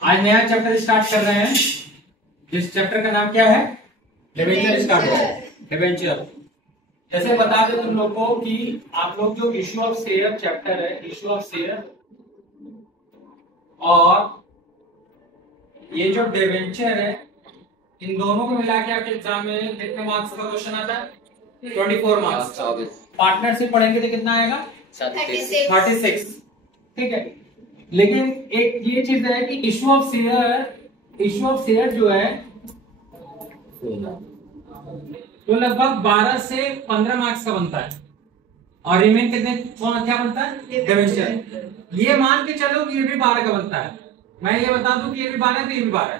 आज नया chapter start कर रहे हैं। जिस चैप्टर का नाम क्या है? डिबेंचर स्टार्ट है। डिबेंचर जैसे बता दे तुम लोग को कि आप लोग जो इशू ऑफ शेयर चैप्टर है, इशू ऑफ शेयर और ये जो डिबेंचर है, इन दोनों को मिला के आपके एग्जाम में कितने मार्क्स का क्वेश्चन आता है? 24 मार्क्स। पार्टनरशिप पढ़ेंगे तो कितना आएगा? 36। ठीक है। लेकिन एक ये चीज है कि इशू ऑफ शेयर जो है तो लगभग 12 से 15 मार्क्स का बनता है और रिमेन कितने क्या बनता है? डिबेंचर। ये मान के चलो कि ये भी 12 का बनता है। मैं ये बता दूं कि ये भी 12 तो ये भी 12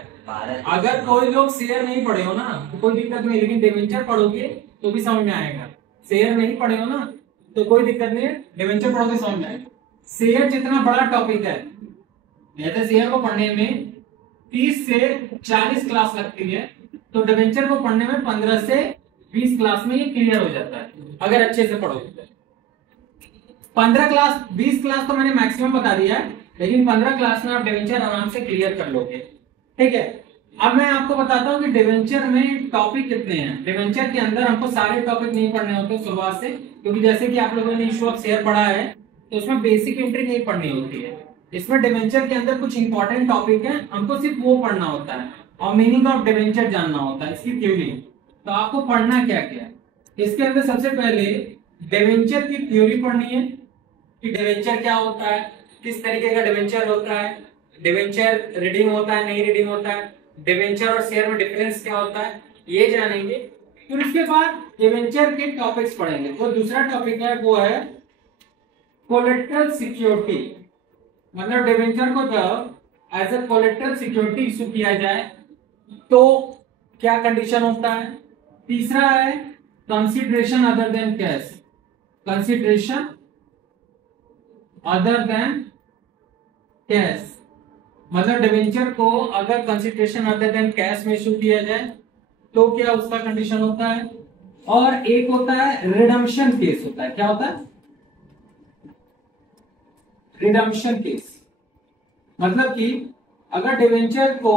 है। अगर कोई लोग शेयर नहीं पढ़े हो ना तो कोई दिक्कत नहीं, लेकिन डिबेंचर पढ़ोगे तो भी समझ में आएगा। शेयर नहीं पढ़े हो ना तो कोई दिक्कत नहीं है, डिबेंचर पढ़ोगे समझ में आएगा। शेयर जितना बड़ा टॉपिक है, जैसे शेयर को पढ़ने में 30 से 40 क्लास लगती है, तो डिबेंचर को पढ़ने में 15 से 20 क्लास में ये क्लियर हो जाता है अगर अच्छे से पढ़ोगे। 15 क्लास 20 क्लास तो मैंने मैक्सिमम बता दिया है, लेकिन 15 क्लास में आप डिबेंचर आराम से क्लियर कर लोगे। ठीक है। अब मैं आपको बताता हूँ कि डिबेंचर में टॉपिक कितने हैं। डिबेंचर के अंदर हमको सारे टॉपिक नहीं पढ़ने होते शुरुआत से, क्योंकि जैसे कि आप लोगों ने इशू ऑफ शेयर पढ़ा है तो उसमें बेसिक एंट्री नहीं पढ़नी होती है। इसमें डिबेंचर के अंदर कुछ इंपॉर्टेंट टॉपिक है, हमको सिर्फ वो पढ़ना होता है और मीनिंग ऑफ डिबेंचर जानना होता है, इसकी थ्योरी। तो आपको पढ़ना क्या क्या है इसके अंदर? सबसे पहले डिबेंचर की थ्योरी पढ़नी है कि डिबेंचर क्या होता है, किस तरीके का डिबेंचर होता है, डिबेंचर रीडिंग होता है नहीं रीडिंग होता है, डिबेंचर और शेयर में डिफरेंस क्या होता है, ये जानेंगे। फिर उसके बाद डिबेंचर के टॉपिक्स पढ़ेंगे। तो दूसरा टॉपिक है वो है कोलेटरल सिक्योरिटी। मतलब डिबेंचर को जब as a collateral security issue किया जाए तो क्या कंडीशन होता है। तीसरा है consideration other than cash. Consideration other than cash मतलब डिबेंचर को अगर कंसीडरेशन अदर देन कैश में इशू किया जाए तो क्या उसका कंडीशन होता है। और एक होता है रिडम्पशन केस होता है। क्या होता है? Redemption case. मतलब कि अगर डिबेंचर को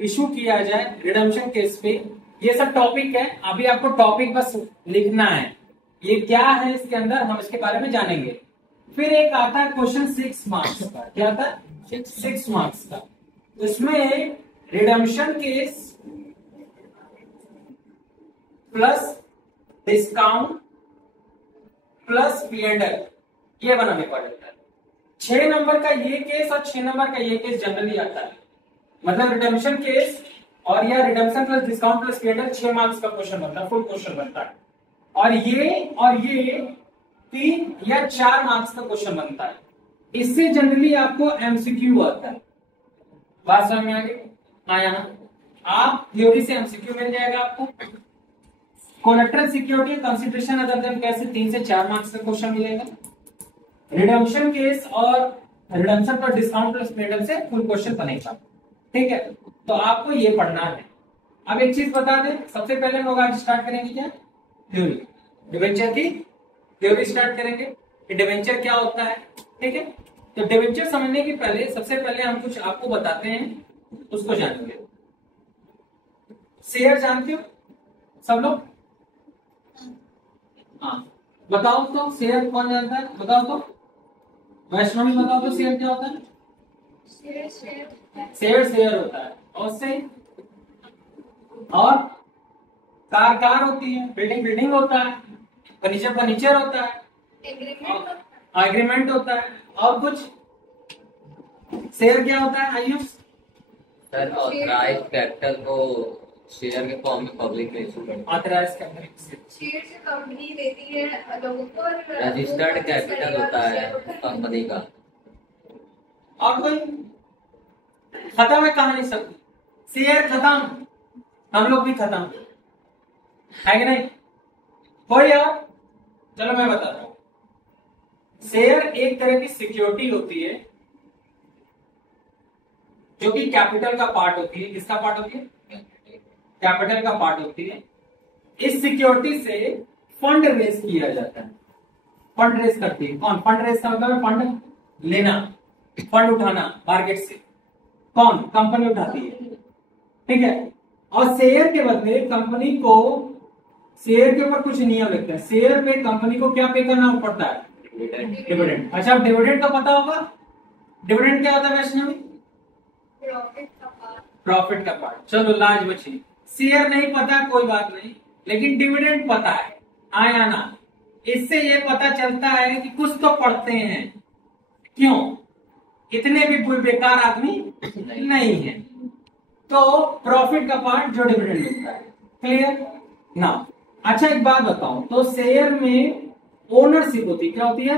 इशू किया जाए रिडम्पशन केस पे, ये सब टॉपिक है। अभी आपको टॉपिक बस लिखना है, ये क्या है इसके अंदर हम इसके बारे में जानेंगे। फिर एक आता है क्वेश्चन 6 मार्क्स का। क्या आता है? 6 मार्क्स का। इसमें redemption case plus discount plus P and L ये बनाने पड़ेगा। 6 नंबर का ये केस और 6 नंबर का ये केस जनरली आता है। मतलब रिडम्पशन केस और या redemption plus discount plus P and L 6 marks का क्वेश्चन बनता है, फुल क्वेश्चन बनता है। और ये 3 या 4 मार्क्स का क्वेश्चन बनता है। इससे जनरली आपको एमसीक्यू आता है। बात समझ में आ गई? आया ना? आप थ्योरी से एमसीक्यू मिल जाएगा आपको। Collateral security consideration other than cash से 3 से 4 मार्क्स का क्वेश्चन मिलेगा। रिडम्पशन केस और रिडम्पशन पर डिस्काउंट प्लस पीएंडल से फुल क्वेश्चन बनेगा। ठीक है। तो आपको ये पढ़ना है। अब एक चीज बता दें, सबसे पहले हम लोग आज स्टार्ट करेंगे क्या? थ्योरी। डिबेंचर की थ्योरी स्टार्ट करेंगे कि डिबेंचर क्या होता है। ठीक है। तो डिबेंचर समझने के पहले सबसे पहले हम कुछ आपको बताते हैं, उसको जानेंगे। शेयर जानते हो सब लोग? हाँ बताओ तो, शेयर कौन जानता है? बताओ तो वैष्णवी, बताओ तो शेयर क्या होता है? शेयर होता है। और से और कार होती है, बिल्डिंग होता है, फर्नीचर होता है, एग्रीमेंट होता है। और कुछ शेयर क्या होता है आयुष? सर ऑथराइज्ड कैपिटल को शेयर के फॉर्म में पब्लिक में इशू करते हैं। ऑथराइज्ड कैपिटल शेयर से कंपनी देती है लोगों को। रजिस्टर्ड कैपिटल होता है कंपनी का। और कोई? खत्म है कहानी सब। शेयर खत्म, हम लोग भी खत्म है कि नहीं? कोई यार? चलो मैं बताता हूं। शेयर एक तरह की सिक्योरिटी होती है जो कि कैपिटल का पार्ट होती है। किसका पार्ट होती है? कैपिटल का पार्ट होती है। इस सिक्योरिटी से फंड रेज किया जाता है। फंड रेज करती है कौन? फंड रेज का मतलब फंड लेना, फंड उठाना मार्केट से। कौन? कंपनी उठाती है, ठीक है। और शेयर के बदले कंपनी को, शेयर के ऊपर कुछ नियम लगते हैं, शेयर पे कंपनी को क्या पे करना पड़ता है? डिविडेंड। अच्छा, अब डिविडेंड का पता होगा, डिविडेंड क्या होता है वैष्णवी? प्रॉफिट का पार्ट। चलो लाज बची, शेयर नहीं पता कोई बात नहीं, लेकिन डिविडेंड पता है, हाँ या ना? इससे ये पता चलता है कि कुछ तो पढ़ते हैं। क्यों? इतने भी कोई बेकार आदमी नहीं है। तो प्रॉफिट का पार्ट जो डिविडेंड मिलता है, क्लियर ना? अच्छा एक बात बताऊं, तो शेयर में ओनरशिप होती है, क्या होती है?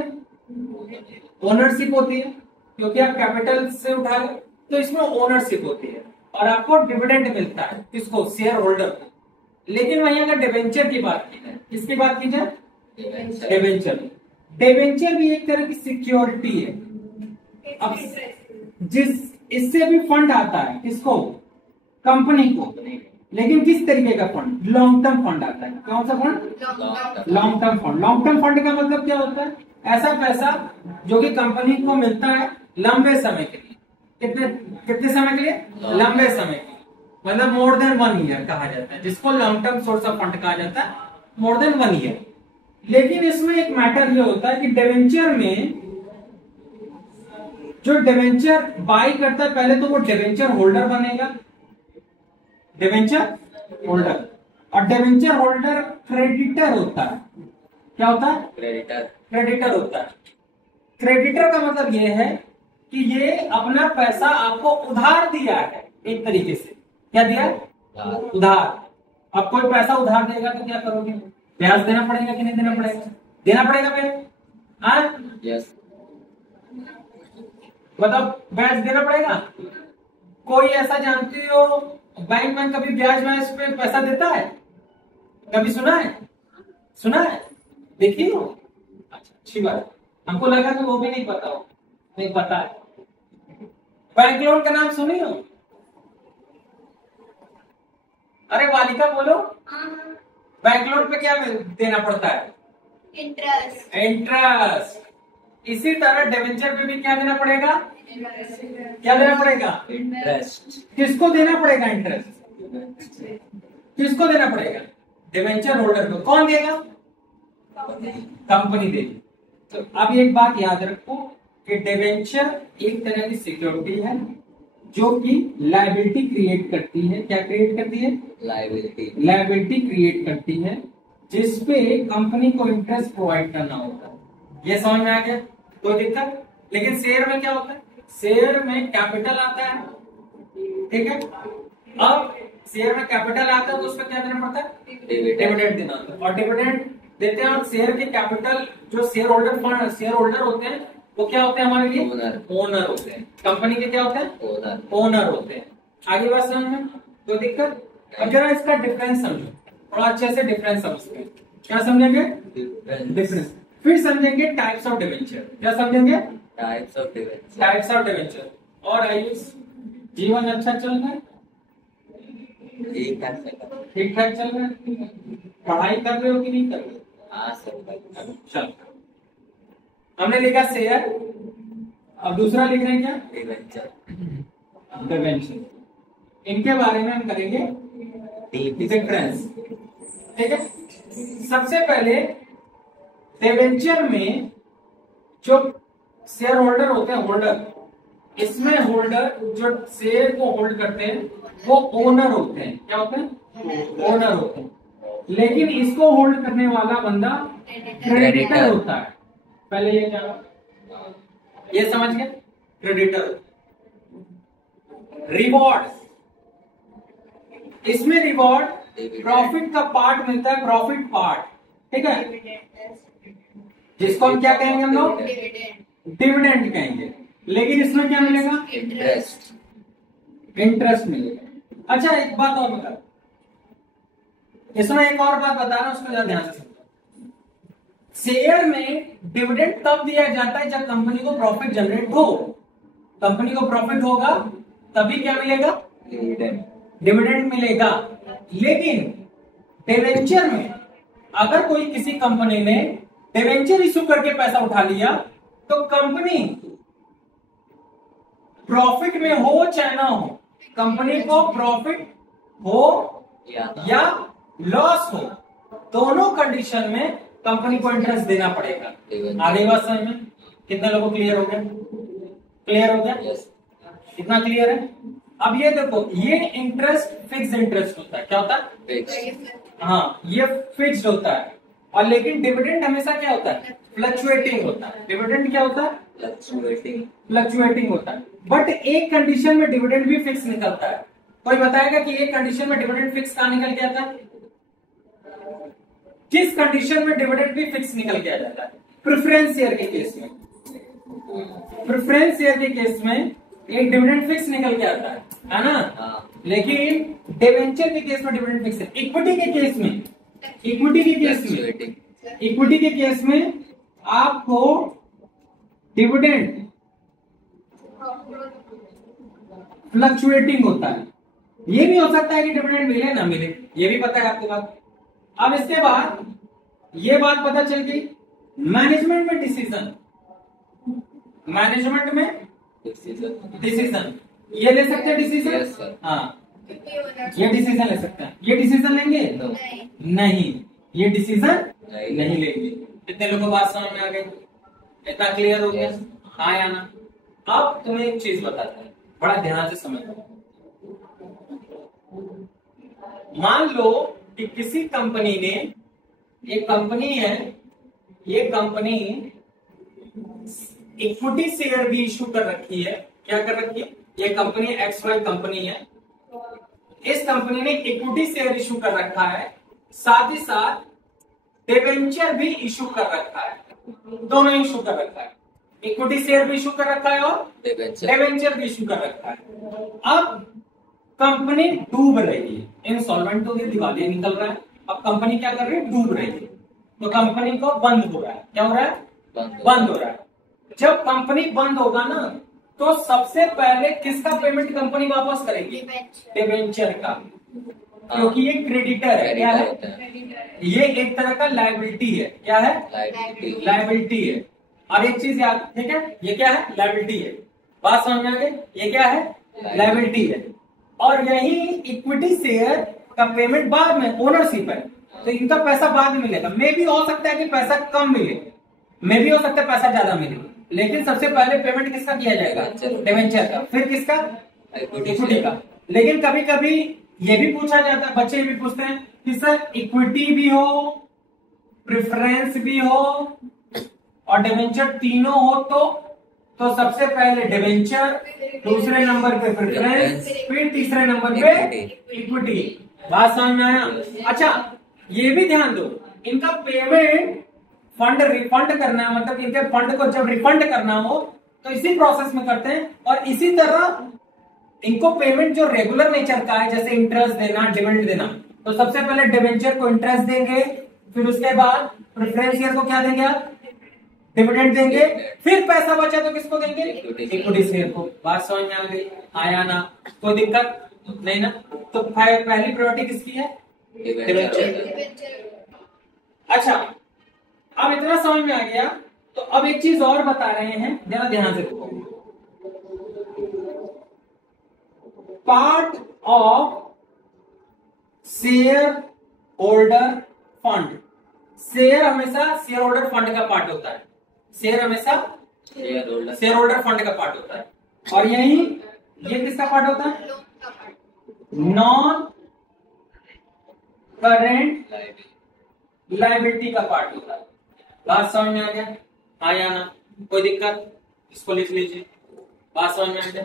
ओनरशिप होती है, क्योंकि आप कैपिटल से उठा रहे, तो इसमें ओनरशिप होती है और आपको डिविडेंड मिलता है, किसको? शेयर होल्डर को। लेकिन वहीं अगर डिवेंचर की बात की जाए, किसकी बात की जाए? डिवेंचर। डिवेंचर भी एक तरह की सिक्योरिटी है। अब जिस इससे भी फंड आता है, किसको? कंपनी को। लेकिन किस तरीके का फंड? लॉन्ग टर्म फंड आता है। कौन सा fund? Long term fund. Long term fund का मतलब क्या होता है? ऐसा पैसा जो कि कंपनी को मिलता है लंबे समय के लिए। कितने कितने समय के लिए? लंबे समय के लिए, मतलब मोर देन 1 ईयर कहा जाता है, जिसको long term source of fund कहा जाता है, मोर देन 1 ईयर। लेकिन इसमें एक मैटर ये होता है कि डिवेंचर में जो डिवेंचर बाई करता है, पहले तो वो डिवेंचर होल्डर बनेगा, डिवेंचर होल्डर। और डिवेंचर होल्डर क्रेडिटर होता है। क्या होता है? क्रेडिटर। क्रेडिटर होता है। क्रेडिटर का मतलब ये है कि ये अपना पैसा आपको उधार दिया है, एक तरीके से। क्या दिया? उधार। अब कोई पैसा उधार देगा तो क्या करोगे? ब्याज देना पड़ेगा कि नहीं देना पड़ेगा? देना पड़ेगा ब्याज, हाँ? यस। मतलब ब्याज देना पड़ेगा। कोई ऐसा जानती हो बैंक में कभी ब्याज व्याज पे पैसा देता है? कभी सुना है? सुना है? देखिए हो। अच्छा, अच्छी बात। हमको लगा कि वो भी नहीं पता हो। नहीं पता है। बैंक लोन का नाम सुनी हो? अरे बालिका बोलो। बैंक लोन पे क्या देना पड़ता है? इंटरेस्ट। इंटरेस्ट। इसी तरह डिवेंचर पे भी क्या देना पड़ेगा? क्या देना पड़ेगा? इंटरेस्ट। किसको देना पड़ेगा इंटरेस्ट? किसको देना पड़ेगा? डिवेंचर होल्डर को। कौन देगा? कंपनी देगी। तो अब एक बात याद रखो कि डिवेंचर एक तरह की सिक्योरिटी है जो कि लायबिलिटी क्रिएट करती है। क्या क्रिएट करती है? लायबिलिटी। लायबिलिटी क्रिएट करती है, जिसपे कंपनी को इंटरेस्ट प्रोवाइड करना होता है। ये समझ में आ गया? कोई दिक्कत? लेकिन शेयर में क्या होता है? शेयर में कैपिटल आता है, ठीक है। अब शेयर में कैपिटल आता है तो उसका क्या देना पड़ता है? डिविडेंड देना होता है। और डिविडेंड देते हैं। और शेयर के कैपिटल जो share holder fund, share holder होते हैं, वो क्या होते हैं हमारे लिए? ओनर होते हैं। कंपनी के क्या होते हैं? ओनर होते हैं। आगे बात समझ में? कोई दिक्कत? अब जरा इसका डिफरेंस समझो, थोड़ा अच्छे से डिफरेंस समझते हैं। क्या समझेंगे? डिफरेंस। फिर समझेंगे टाइप्स ऑफ डिवेंचर। क्या समझेंगे? Types of debenture. Types of debenture. और आयुष, जीवन अच्छा चल रहा है? ठीक ठाक चल रहा है। ठीक ठाक चल रहा है? पढ़ाई कर रहे हो कि नहीं कर रहे हो? हाँ सर। चल, हमने लिखा शेयर, अब दूसरा लिख रहे हैं क्या? डिवेंचर। डिवेंचर। इनके बारे में हम करेंगे डिफरेंस, ठीक है। सबसे पहले डिवेंचर में जो शेयर होल्डर होते हैं, होल्डर, इसमें होल्डर जो शेयर को होल्ड करते हैं वो ओनर होते हैं। क्या होते हैं? ओनर होते हैं। लेकिन इसको होल्ड करने वाला बंदा क्रेडिटर होता है। पहले ये क्या, ये समझ गए? क्रेडिटर। रिवॉर्ड, इसमें रिवॉर्ड प्रॉफिट का पार्ट मिलता है, प्रॉफिट पार्ट, ठीक है, जिसको हम क्या कहेंगे? हम लोग डिविडेंड कहेंगे। लेकिन इसमें क्या मिलेगा? इंटरेस्ट। इंटरेस्ट मिलेगा। अच्छा एक बात और बता, इसमें एक और बात बता रहा हूं, उसको जरा ध्यान से समझो। शेयर में डिविडेंड तब दिया जाता है जब कंपनी को प्रॉफिट जनरेट हो। कंपनी को प्रॉफिट होगा तभी क्या मिलेगा? डिविडेंड मिलेगा। लेकिन डिवेंचर में अगर कोई किसी कंपनी ने डिवेंचर इशू करके पैसा उठा लिया तो कंपनी प्रॉफिट में हो चाहे ना हो, कंपनी को प्रॉफिट हो या लॉस हो, दोनों कंडीशन में कंपनी को इंटरेस्ट देना पड़ेगा। आगे बात समझ में? कितने लोगों को क्लियर हो गया? क्लियर हो गया? कितना क्लियर है? अब ये देखो, ये इंटरेस्ट फिक्स इंटरेस्ट होता है। क्या होता है? हाँ, ये फिक्स्ड होता है। और लेकिन डिविडेंड हमेशा क्या होता है? फ्लक्चुएटिंग होता है। डिविडेंड क्या होता है? फ्लक्चुएटिंग होता है। बट एक कंडीशन में डिविडेंड भी फिक्स निकलता है। कोई बताएगा कि एक कंडीशन में डिविडेंड फिक्स कहां निकल के आता है? किस कंडीशन में डिविडेंड भी फिक्स निकल के आ जाता है? प्रेफरेंस शेयर के केस में। प्रेफरेंस शेयर के केस में एक डिविडेंड फिक्स निकल के आता है ना? लेकिन डिवेंचर के केस में डिविडेंड फिक्स है। इक्विटी के केस में, इक्विटी के केस में आपको डिविडेंड फ्लक्चुएटिंग होता है। ये भी हो सकता है कि डिविडेंड मिले ना मिले, ये भी पता है आपको बात। अब इसके बाद ये बात पता चल गई, मैनेजमेंट में डिसीजन, मैनेजमेंट में डिसीजन ये ले सकते हैं डिसीजन। हाँ, ये डिसीजन ले सकते हैं। ये डिसीजन लेंगे? नहीं, ये डिसीजन नहीं लेंगे। कितने लोगों को बात समझ में आ गई? इतना क्लियर हो गया? हाँ या ना? अब तुम्हें एक चीज बताता हूं, बड़ा ध्यान से समझो। मान लो कि किसी कंपनी ने, एक कंपनी है, ये कंपनी इक्विटी शेयर भी इशू कर रखी है। क्या कर रखी है? ये कंपनी XY कंपनी है। इस कंपनी ने इक्विटी शेयर इशू कर रखा है, साथ ही साथ डिबेंचर भी इशू कर रखा है। दोनों इशू कर रखा है, इक्विटी शेयर भी इशू कर रखा है और डिबेंचर भी इशू कर रखा है। अब कंपनी डूब रही है, इंसॉल्वेंट हो गई, दिवालिया निकल रहा है। अब कंपनी क्या कर रही है? डूब रही है। तो कंपनी को बंद हो रहा है। क्या हो रहा है? बंद हो रहा है। जब कंपनी बंद होगा ना, तो सबसे पहले किसका पेमेंट कंपनी वापस करेगी? डिबेंचर का, क्योंकि ये क्रेडिटर है। क्या है? ये एक तरह का लायबिलिटी है। क्या है? लायबिलिटी है। और एक चीज याद, ठीक है, ये क्या है? लायबिलिटी है। बात समझ में आ गई? ये क्या है? लायबिलिटी है। और यही इक्विटी शेयर का पेमेंट बाद में, ओनरशिप है, तो इनका पैसा बाद में मिलेगा। मे भी हो सकता है कि पैसा कम मिले, मे भी हो सकता है पैसा ज्यादा मिले, लेकिन सबसे पहले पेमेंट किसका किया जाएगा? डिबेंचर का, फिर किसका? इक्विटी का। लेकिन कभी कभी ये भी पूछा जाता है, बच्चे भी पूछते हैं कि सर इक्विटी भी हो, प्रेफरेंस भी हो और डिबेंचर तीनों हो, तो सबसे पहले डिबेंचर, दूसरे नंबर पे प्रेफरेंस, फिर तीसरे नंबर पे इक्विटी। बात समझ में आया? अच्छा, ये भी ध्यान दो, इनका पेमेंट फंड रिफंड करना है, मतलब इनके फंड को जब रिफंड करना हो तो इसी प्रोसेस में करते हैं। और इसी तरह इनको पेमेंट जो रेगुलर नेचर का है, जैसे इंटरेस्ट देना, डिविडेंड देना, तो सबसे पहले डिबेंचर को इंटरेस्ट देंगे, फिर उसके बाद प्रेफरेंस शेयर को क्या देंगे आप? डिविडेंड देंगे, फिर पैसा बचा तो किसको देंगे? इक्विटी शेयर को। बात समझ में आ गई? आया ना? कोई दिक्कत नहीं ना? तो पहली प्रायोरिटी किसकी है? डिबेंचर। अच्छा, अब इतना समझ में आ गया, तो अब एक चीज और बता रहे हैं, जरा ध्यान से देखो। Part of share holder fund. Share हमेशा शेयर होल्डर फंड का पार्ट होता है। शेयर हमेशा शेयर होल्डर फंड का पार्ट होता है। और यही ये किसका पार्ट होता है? नॉन करेंट लायबिलिटी का पार्ट होता है। बात समझ में आ गया? हाँ या ना? कोई दिक्कत? इसको लिख लीजिए। बात समझ में आ गया?